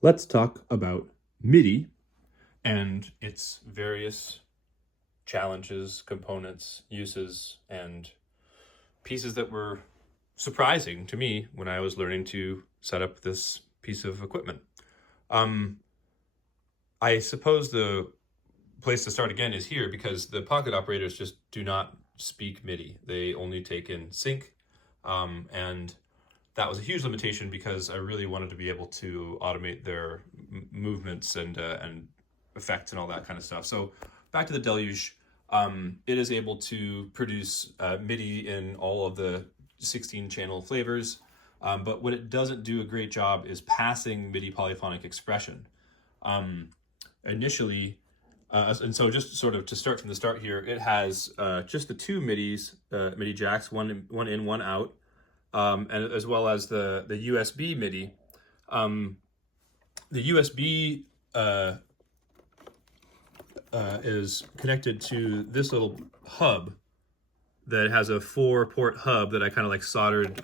Let's talk about MIDI and its various challenges, components, uses, and pieces that were surprising to me when I was learning to set up this piece of equipment. Um, I suppose the place to start again is here because the pocket operators just do not speak MIDI. They only take in sync, and that was a huge limitation because I really wanted to be able to automate their movements and effects and all that kind of stuff. So back to the Deluge, it is able to produce MIDI in all of the 16 channel flavors, but what it doesn't do a great job is passing MIDI polyphonic expression. Initially, and so just sort of to start from the start here, it has just the two MIDI jacks, one in, one out, and as well as the USB MIDI. The USB is connected to this little hub that has a 4-port hub that I kind of like soldered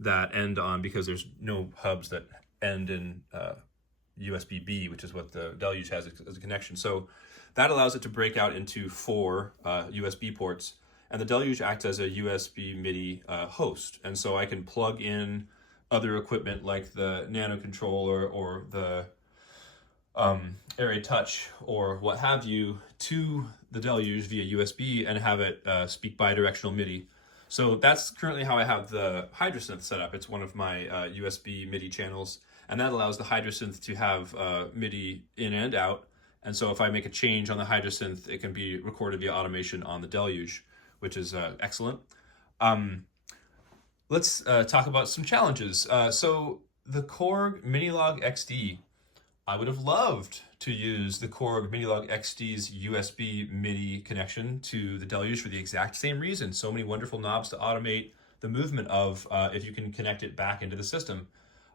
that end on because there's no hubs that end in USB-B, which is what the Deluge has as a connection. So that allows it to break out into 4 USB ports, and the Deluge acts as a USB MIDI host. And so I can plug in other equipment like the Nano controller or the Array Touch or what have you to the Deluge via USB and have it speak bidirectional MIDI. So that's currently how I have the Hydrasynth set up. It's one of my USB MIDI channels, and that allows the Hydrasynth to have MIDI in and out. And so if I make a change on the Hydrasynth, it can be recorded via automation on the Deluge, which is excellent. Let's talk about some challenges. So the Korg Minilog XD, I would have loved to use the Korg Minilog XD's USB MIDI connection to the Deluge for the exact same reason. So many wonderful knobs to automate the movement of if you can connect it back into the system.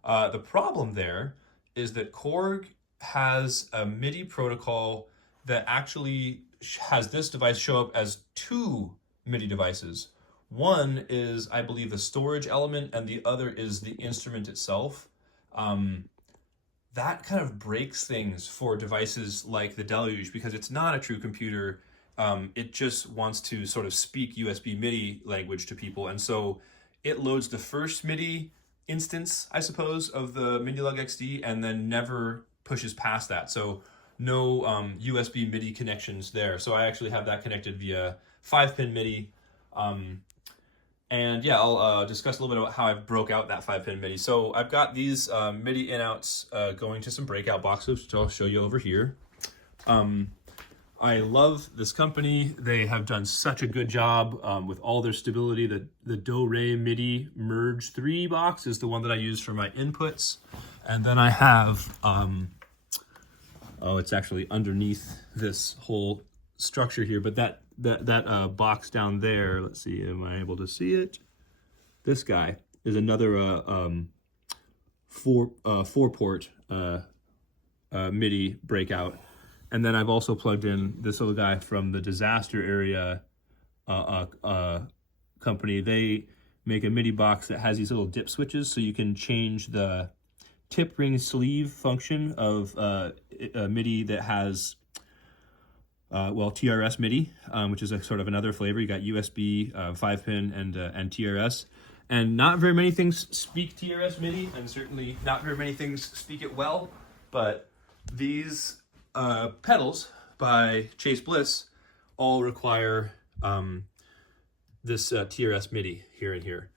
The problem there is that Korg has a MIDI protocol that actually has this device show up as 2 MIDI devices. One is, I believe, the storage element, and the other is the instrument itself. That kind of breaks things for devices like the Deluge because it's not a true computer. It just wants to sort of speak USB MIDI language to people. And so it loads the first MIDI instance, I suppose, of the Minilog XD and then never pushes past that. So no USB MIDI connections there. So I actually have that connected via 5-pin MIDI. And yeah, I'll discuss a little bit about how I broke out that 5-pin MIDI. So I've got these MIDI in-outs going to some breakout boxes, which I'll show you over here. I love this company. They have done such a good job with all their stability. The Do-Re MIDI Merge 3 box is the one that I use for my inputs. And then I have, it's actually underneath this whole structure here, but that box down there, let's see, am I able to see it? This guy is another 4-port MIDI breakout. And then I've also plugged in this little guy from the Disaster Area company. They make a MIDI box that has these little dip switches so you can change the tip ring sleeve function of a MIDI that has TRS MIDI, which is a sort of another flavor. You got USB, 5-pin, and TRS. And not very many things speak TRS MIDI, and certainly not very many things speak it well. But these pedals by Chase Bliss all require this TRS MIDI here and here.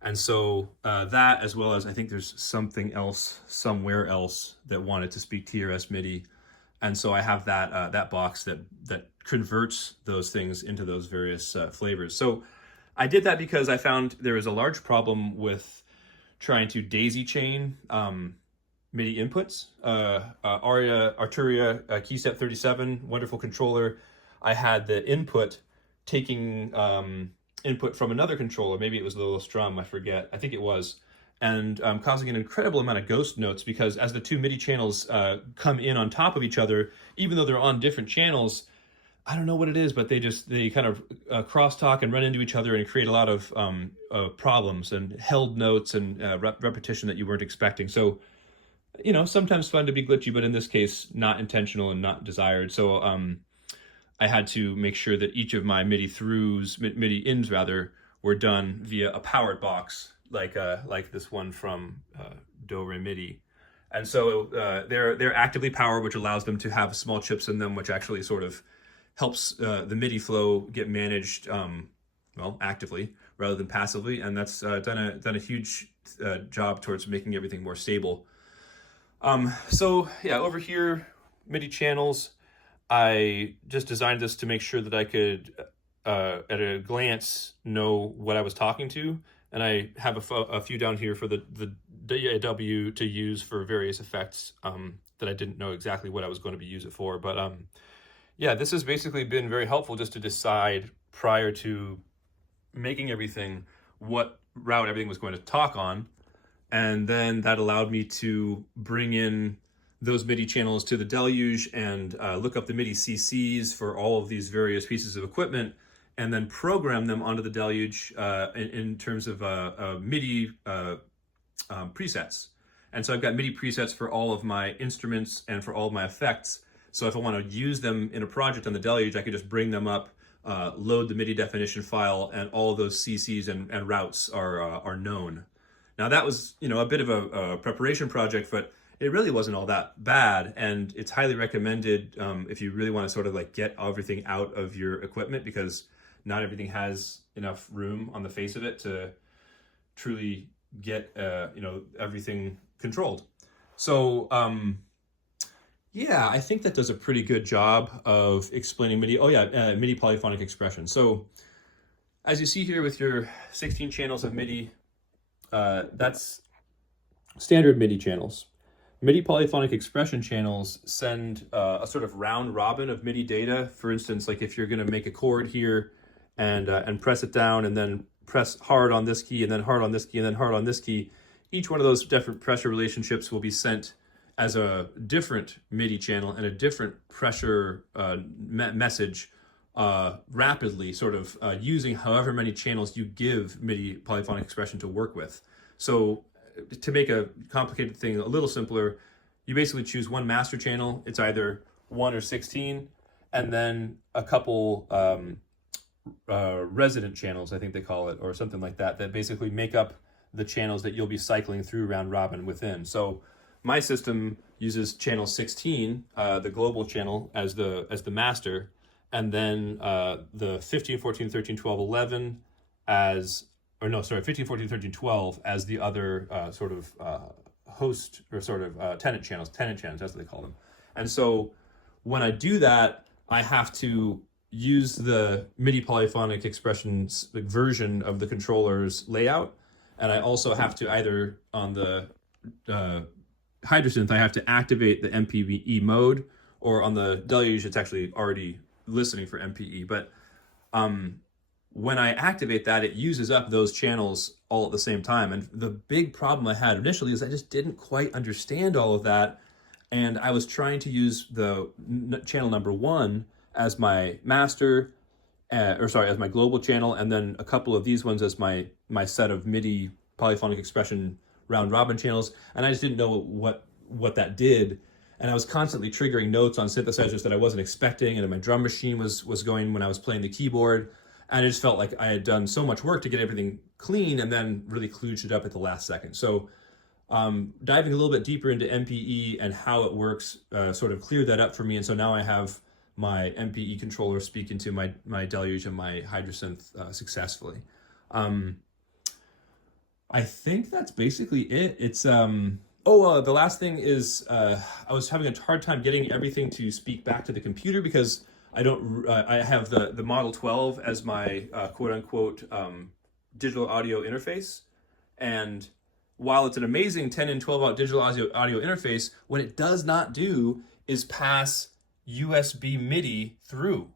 And so that, as well as I think there's something else somewhere else that wanted to speak TRS MIDI. And so I have that box that converts those things into those various flavors. So I did that because I found there was a large problem with trying to daisy chain MIDI inputs. Arturia Keystep 37, wonderful controller. I had the input taking input from another controller. Maybe it was the little strum, I forget. I think it was. And causing an incredible amount of ghost notes because as the 2 MIDI channels come in on top of each other, even though they're on different channels, I don't know what it is, but they kind of crosstalk and run into each other and create a lot of problems and held notes and repetition that you weren't expecting. So sometimes fun to be glitchy, but in this case, not intentional and not desired. So I had to make sure that each of my MIDI ins rather, were done via a powered box, like this one from Do Re MIDI. And so they're actively powered, which allows them to have small chips in them, which actually sort of helps the MIDI flow get managed actively rather than passively, and that's done a huge job towards making everything more stable. So yeah, over here, MIDI channels. I just designed this to make sure that I could, at a glance, know what I was talking to, and I have a few down here for the DAW to use for various effects that I didn't know exactly what I was going to be using it for. But yeah, this has basically been very helpful just to decide prior to making everything what route everything was going to talk on, and then that allowed me to bring in those MIDI channels to the Deluge and look up the MIDI CCs for all of these various pieces of equipment, and then program them onto the Deluge in terms of MIDI presets. And so I've got MIDI presets for all of my instruments and for all of my effects. So if I want to use them in a project on the Deluge, I could just bring them up, load the MIDI definition file, and all of those CCs and routes are known. Now that was, a bit of a preparation project, but it really wasn't all that bad, and it's highly recommended if you really want to sort of like get everything out of your equipment, because not everything has enough room on the face of it to truly get everything controlled. So yeah, I think that does a pretty good job of explaining MIDI. Oh yeah, MIDI polyphonic expression. So as you see here with your 16 channels of MIDI, that's standard MIDI channels. MIDI polyphonic expression channels send a sort of round robin of MIDI data. For instance, like if you're going to make a chord here and press it down and then press hard on this key and then hard on this key and then hard on this key, each one of those different pressure relationships will be sent as a different MIDI channel and a different pressure message rapidly, sort of using however many channels you give MIDI polyphonic expression to work with. So to make a complicated thing a little simpler, you basically choose one master channel. It's either 1 or 16, and then a couple resident channels, I think they call it, or something like that, that basically make up the channels that you'll be cycling through round robin within. So my system uses channel 16, the global channel, as the master, and then the 15, 14, 13, 12, 11 as, or no, sorry, 15, 14, 13, 12 as the other sort of host or sort of tenant channels, that's what they call them. And so when I do that, I have to use the MIDI polyphonic expressions version of the controller's layout, and I also have to either on the Hydrosynth, I have to activate the MPE mode, or on the Deluge, it's actually already listening for MPE. But when I activate that, it uses up those channels all at the same time. And the big problem I had initially is I just didn't quite understand all of that. And I was trying to use the channel number 1 as my master, as my global channel, and then a couple of these ones as my set of MIDI polyphonic expression round robin channels, and I just didn't know what that did. And I was constantly triggering notes on synthesizers that I wasn't expecting, and my drum machine was going when I was playing the keyboard, and I just felt like I had done so much work to get everything clean and then really kludged it up at the last second. So diving a little bit deeper into MPE and how it works sort of cleared that up for me, and so now I have my MPE controller speak into my Deluge and my Hydrosynth successfully. I think that's basically it. It's the last thing is I was having a hard time getting everything to speak back to the computer, because I have the Model 12 as my quote unquote digital audio interface, and while it's an amazing 10 and 12 out digital audio interface, what it does not do is pass USB MIDI through.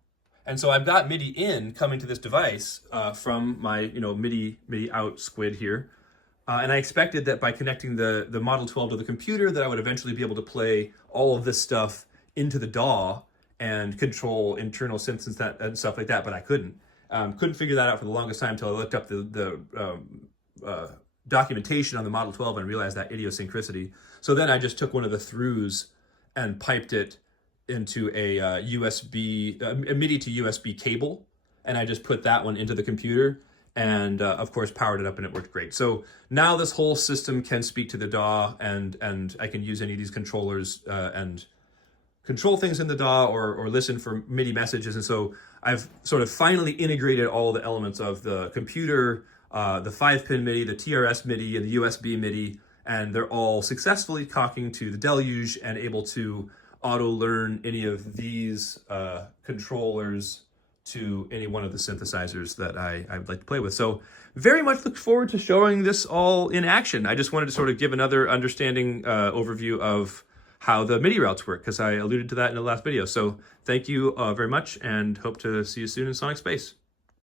And so I've got MIDI in coming to this device from my MIDI out squid here. And I expected that by connecting the Model 12 to the computer that I would eventually be able to play all of this stuff into the DAW and control internal synths and stuff like that, but I couldn't. Couldn't figure that out for the longest time until I looked up the documentation on the Model 12 and realized that idiosyncrasy. So then I just took one of the throughs and piped it into a a MIDI to USB cable, and I just put that one into the computer, and of course powered it up, and it worked great. So now this whole system can speak to the DAW, and I can use any of these controllers and control things in the DAW or listen for MIDI messages. And so I've sort of finally integrated all the elements of the computer, the 5-pin MIDI, the TRS MIDI, and the USB MIDI, and they're all successfully talking to the Deluge and able to auto-learn any of these controllers to any one of the synthesizers that I'd like to play with. So very much look forward to showing this all in action. I just wanted to sort of give another understanding overview of how the MIDI routes work, because I alluded to that in the last video. So thank you very much, and hope to see you soon in Sonic Space.